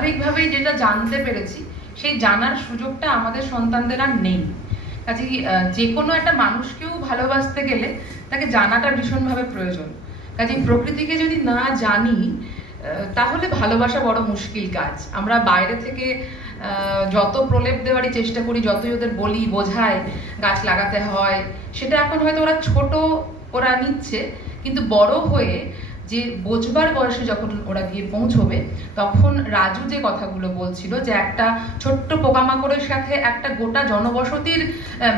স্বাভাবিকভাবেই যেটা জানতে পেরেছি সেই জানার সুযোগটা আমাদের সন্তানদের আর নেই। কাজেই যে কোনো একটা মানুষকেও ভালোবাসতে গেলে তাকে জানাটা ভীষণভাবে প্রয়োজন। কাজেই প্রকৃতিকে যদি না জানি তাহলে ভালোবাসা বড় মুশকিল কাজ। আমরা বাইরে থেকে যত প্রলেপ দেওয়ারই চেষ্টা করি, যতই ওদের বলি বোঝাই গাছ লাগাতে হয়, সেটা এখন হয়তো ওরা ছোট ওরা নিচ্ছে, কিন্তু বড় হয়ে যে বোঝবার বয়সে যখন ওরা গিয়ে পৌঁছবে তখন রাজু যে কথাগুলো বলছিল যে একটা ছোট্ট পোকামাকড়ের সাথে একটা গোটা জনবসতির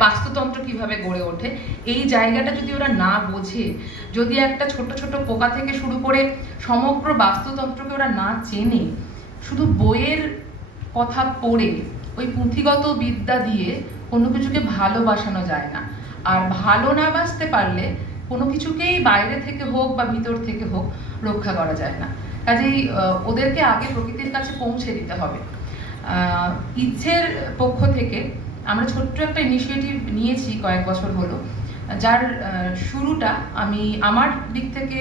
বাস্তুতন্ত্র কিভাবে গড়ে ওঠে, এই জায়গাটা যদি ওরা না বোঝে, যদি একটা ছোট ছোট পোকা থেকে শুরু করে সমগ্র বাস্তুতন্ত্রকে ওরা না চেনে, শুধু বইয়ের কথা পড়ে ওই পুঁথিগত বিদ্যা দিয়ে কোনো কিছুকে ভালোবাসানো যায় না। আর ভালো না বাসতে পারলে কোনো কিছুকেই বাইরে থেকে হোক বা ভিতর থেকে হোক রক্ষা করা যায় না। কাজেই ওদেরকে আগে প্রকৃতির কাছে পৌঁছে দিতে হবে। ইচ্ছের পক্ষ থেকে আমরা ছোট্ট একটা ইনিশিয়েটিভ নিয়েছি কয়েক বছর হলো, যার শুরুটা আমার দিক থেকে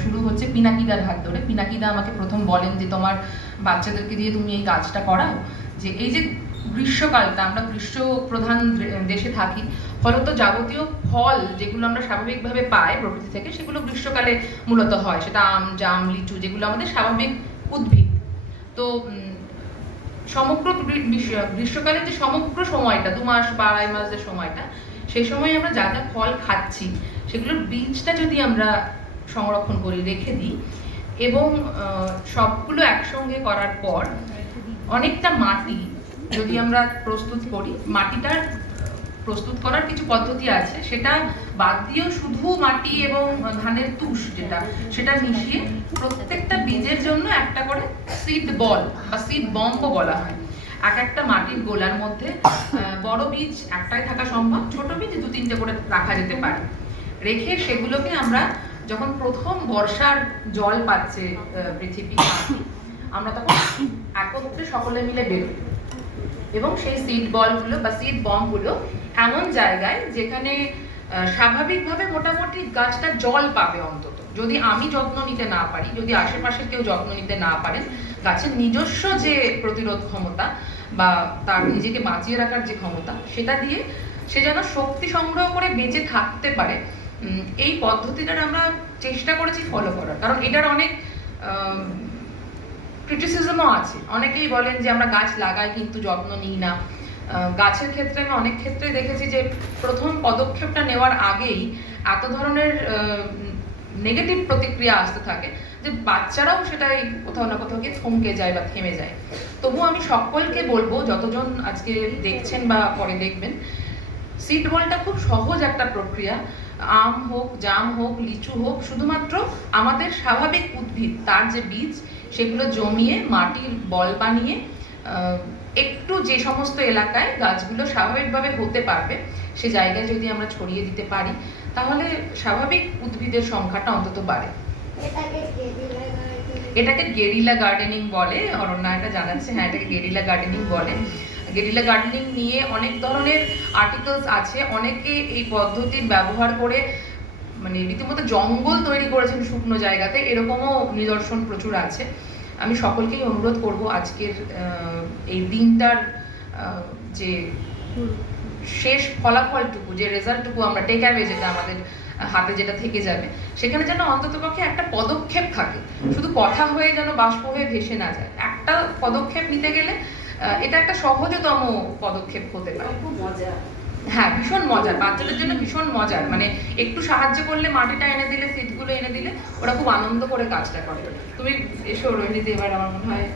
শুরু হচ্ছে পিনাকিদার হাত ধরে। পিনাকিদা আমাকে প্রথম বলেন যে তোমার বাচ্চাদেরকে দিয়ে তুমি এই কাজটা করাও, যে এই যে গ্রীষ্মকালটা, আমরা গ্রীষ্ম প্রধান দেশে থাকি, ফলত যাবতীয় ফল যেগুলো আমরা স্বাভাবিকভাবে পাই প্রকৃতি থেকে সেগুলো গ্রীষ্মকালে মূলত হয়, সেটা আম, জাম, লিচু, যেগুলো আমাদের স্বাভাবিক উদ্ভিদ। তো সমগ্র গ্রীষ্মকালের যে সমগ্র সময়টা, 2 মাস বা 2.5 মাস যে সময়টা, সেই সময় আমরা যা যা ফল খাচ্ছি সেগুলোর বীজটা যদি আমরা সংরক্ষণ করি, রেখে দিই, এবং সবগুলো একসঙ্গে করার পর অনেকটা মাটি যদি আমরা প্রস্তুত করি, মাটিটার প্রস্তুত করার কিছু পদ্ধতি আছে, সেটা বাদ দিয়েও শুধু মাটি এবং ধানের তুষ যেটা, সেটা মিশিয়ে প্রত্যেকটা বীজের জন্য একটা করে সিড বল বা সিড বম্বও বলা হয়। একটা মাটির গোলার মধ্যে বড় বীজ একটাই থাকা সম্ভব, ছোট বীজ 2-3টে করে রাখা যেতে পারে। রেখে সেগুলোকে আমরা যখন প্রথম বর্ষার জল পাচ্ছে পৃথিবী, আমরা তখন একত্রে সকলে মিলে বেরোই এবং সেই সিড বলগুলো বা সিড বমগুলো এমন জায়গায় যেখানে স্বাভাবিকভাবে মোটামুটি গাছটা জল পাবে অন্তত। যদি আমি যত্ন নিতে না পারি, যদি আশেপাশের কেউ যত্ন নিতে না পারেন, গাছের নিজস্ব যে প্রতিরোধ ক্ষমতা বা তার নিজেকে বাঁচিয়ে রাখার যে ক্ষমতা, সেটা দিয়ে সে যেন শক্তি সংগ্রহ করে বেঁচে থাকতে পারে, এই পদ্ধতিটার আমরা চেষ্টা করেছি ফলো করার। কারণ এটার অনেক ক্রিটিসিজমও আছে। অনেকেই বলেন যে আমরা গাছ লাগাই কিন্তু যত্ন নিই না। গাছের ক্ষেত্রে আমি অনেক ক্ষেত্রে দেখেছি যে প্রথম পদক্ষেপটা নেওয়ার আগেই এত ধরনের নেগেটিভ প্রতিক্রিয়া আসতে থাকে যে বাচ্চারাও সেটাই কোথাও না কোথাও গিয়ে থমকে যায় বা থেমে যায়। তবু আমি সকলকে বলবো, যতজন আজকে দেখছেন বা পরে দেখবেন, সিড বলটা খুব সহজ একটা প্রক্রিয়া। আম হোক, জাম হোক, লিচু হোক, শুধুমাত্র আমাদের স্বাভাবিক উদ্ভিদ তার যে বীজ, সেগুলো জমিয়ে মাটির বল বানিয়ে একটু যে সমস্ত এলাকায় গাছগুলো স্বাভাবিকভাবে হতে পারবে সে জায়গায় যদি আমরা ছড়িয়ে দিতে পারি, তাহলে স্বাভাবিক উদ্ভিদের সংখ্যাটা অন্তত বাড়ে। এটাকে গেরিলা গার্ডেনিং বলে। অরণ্যা এটা জানাচ্ছে, হ্যাঁ, এটাকে গেরিলা গার্ডেনিং বলে। গেরিলা গার্ডেনিং নিয়ে অনেক ধরনের আর্টিকেলস আছে। অনেকে এই পদ্ধতির ব্যবহার করে মানে রীতিমতো জঙ্গল তৈরি করেছেন শুকনো জায়গাতে, এরকমও নিদর্শন প্রচুর আছে। আমি সকলকেই অনুরোধ করব আজকের এই দিনটার যে শেষ ফলাফলটুকু, যে রেজাল্টটুকু আমরা টেক অ্যাওয়ে, যেটা আমাদের হাতে যেটা থেকে যাবে, সেখানে যেন অন্ততপক্ষে একটা পদক্ষেপ থাকে, শুধু কথা হয়ে যেন বাষ্প হয়ে ভেসে না যায়। একটা পদক্ষেপ নিতে গেলে এটা একটা সহজতম পদক্ষেপ হতে পারে। খুব মজা। হ্যাঁ, ভীষণ মজার, বাচ্চাদের জন্য ভীষণ মজার। মানে একটু সাহায্য করলে, মাটিটা এনে দিলে, সিডগুলো এনে দিলে, ওরা খুব আনন্দ করে কাজটা করে। তুমি এসো রোহিণীতে, এবার আমার মনে হয়